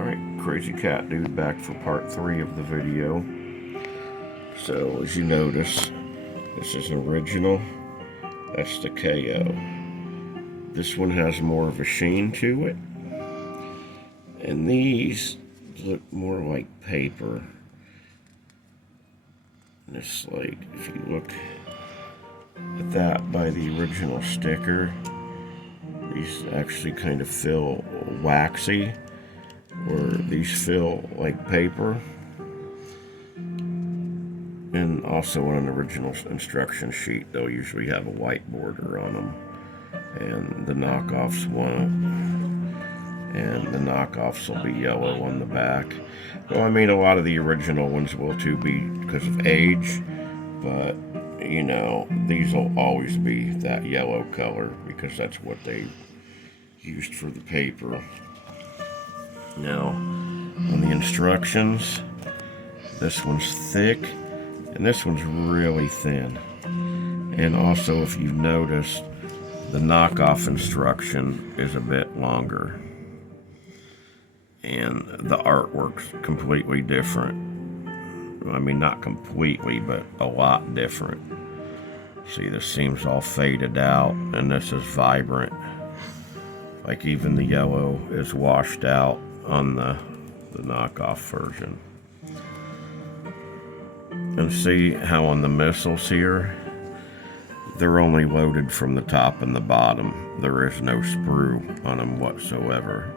Alright, Crazy Cat Dude back for part 3 of the video. So, as you notice, this is an original. That's the KO. This one has more of a sheen to it. And these look more like paper. And it's like, if you look at that by the original sticker, these actually kind of feel waxy, or these feel like paper. And also on an original instruction sheet, they'll usually have a white border on them, and the knockoffs won't. And the knockoffs will be yellow on the back. Well, I mean, a lot of the original ones will too, be because of age, but you know, these will always be that yellow color because that's what they used for the paper. Now, on the instructions, this one's thick and this one's really thin. And also, if you've noticed, the knockoff instruction is a bit longer. And the artwork's completely different. I mean, not completely, but a lot different. See, this seems all faded out, and this is vibrant. Like even the yellow is washed out on the knockoff version. And see how on the missiles here, they're only loaded from the top and the bottom. There is no sprue on them whatsoever.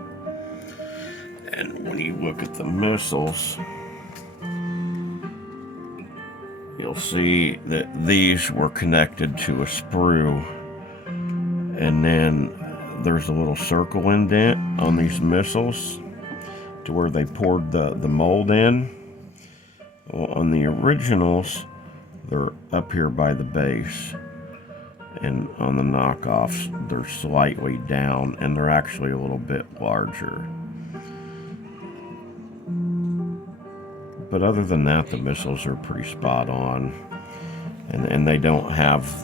And when you look at the missiles, you'll see that these were connected to a sprue, and then there's a little circle indent on these missiles to where they poured the mold in. Well, on the originals, they're up here by the base, and on the knockoffs, they're slightly down, and they're actually a little bit larger. But other than that, the missiles are pretty spot on, and they don't have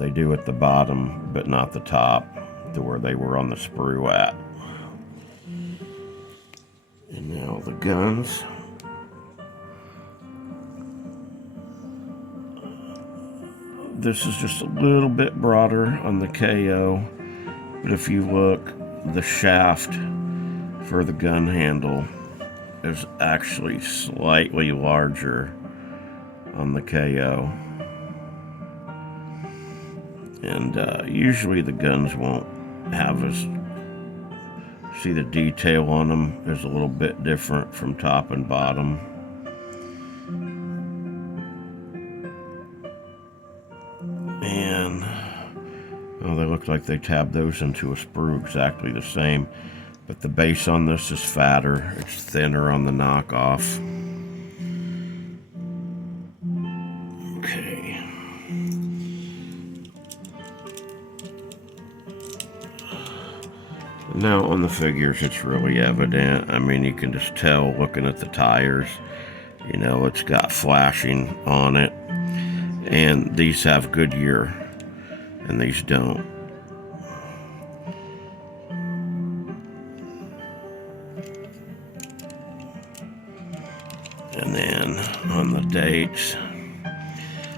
they do at the bottom, but not the top, to where they were on the sprue at. And now the guns. This is just a little bit broader on the KO, but if you look, the shaft for the gun handle is actually slightly larger on the KO. And usually the guns won't have as... See, the detail on them is a little bit different from top and bottom. And well, they look like they tabbed those into a sprue exactly the same. But the base on this is fatter. It's thinner on the knockoff. Okay. Now on the figures, it's really evident. I mean, you can just tell looking at the tires. You know, it's got flashing on it. And these have Goodyear, and these don't. And then on the dates,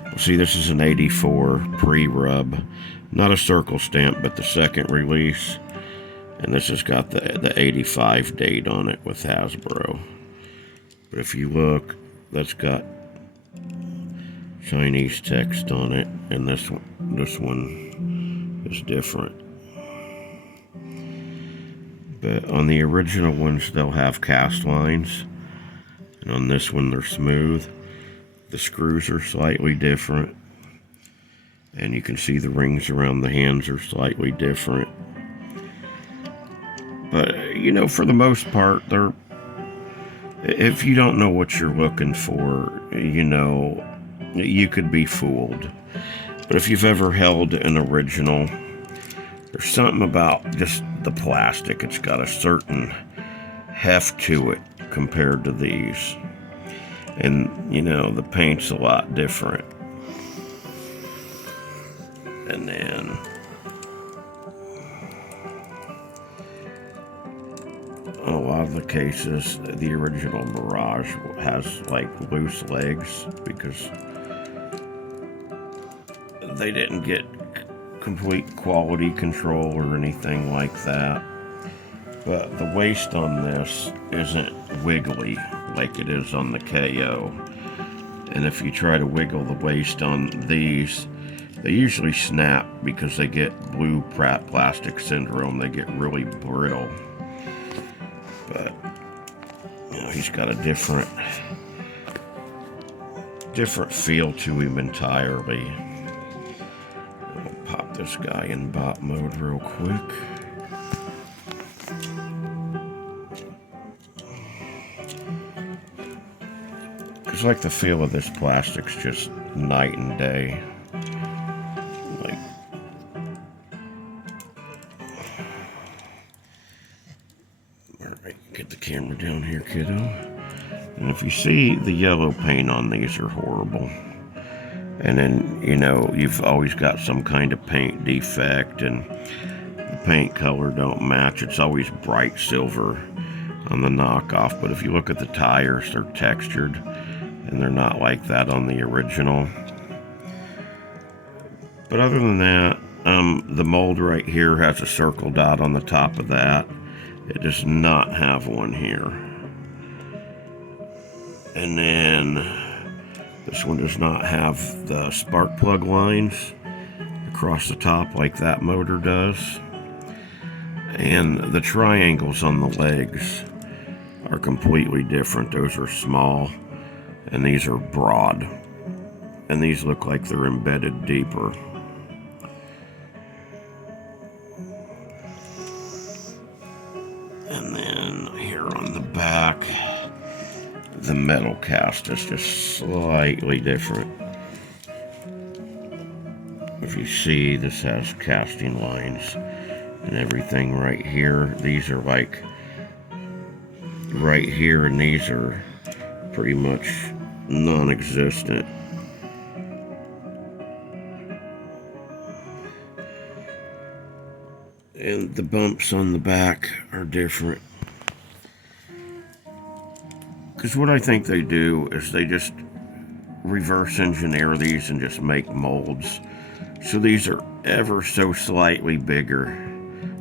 well, see, this is an 84 pre-rub. Not a circle stamp, but the second release. And this has got the 85 date on it with Hasbro. But if you look, that's got Chinese text on it, and this one is different. But on the original ones, they'll have cast lines. And on this one, they're smooth. The screws are slightly different. And you can see the rings around the hands are slightly different. But, you know, for the most part, if you don't know what you're looking for, you know, you could be fooled. But if you've ever held an original, there's something about just the plastic. It's got a certain heft to it compared to these, and you know, the paint's a lot different. And then in a lot of the cases, the original Mirage has like loose legs because they didn't get complete quality control or anything like that. But the waist on this isn't wiggly like it is on the KO. And if you try to wiggle the waist on these, they usually snap because they get blue plastic syndrome. They get really brittle. But, you know, he's got a different feel to him entirely. I'll pop this guy in bot mode real quick. It's like the feel of this plastic's just night and day. Like, alright, get the camera down here, kiddo. And if you see, the yellow paint on these are horrible. And then, you know, you've always got some kind of paint defect and the paint color don't match. It's always bright silver on the knockoff. But if you look at the tires, they're textured. And they're not like that on the original. But other than that, the mold right here has a circle dot on the top of that. It does not have one here. And then this one does not have the spark plug lines across the top like that motor does. And the triangles on the legs are completely different. Those are small. And these are broad. And these look like they're embedded deeper. And then here on the back, the metal cast is just slightly different. If you see, this has casting lines and everything right here. These are like right here, and these are pretty much non-existent. And the bumps on the back are different. Because what I think they do is they just reverse engineer these and just make molds. So these are ever so slightly bigger.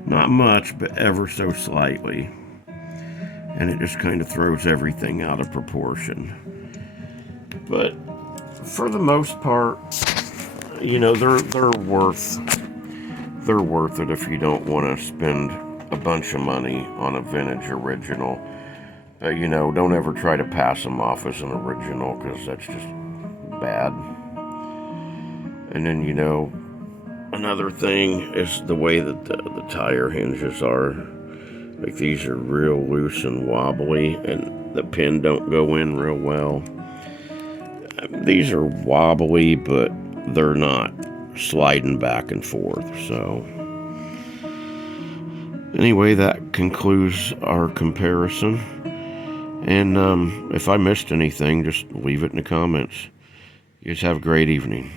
Not much, but ever so slightly. And it just kind of throws everything out of proportion. But for the most part, you know, they're worth it if you don't want to spend a bunch of money on a vintage original. You know, don't ever try to pass them off as an original, because that's just bad. And then, you know, another thing is the way that the tire hinges are. Like, these are real loose and wobbly, and the pin don't go in real well. These are wobbly, but they're not sliding back and forth. So anyway, that concludes our comparison. And if I missed anything, just leave it in the comments. You guys have a great evening.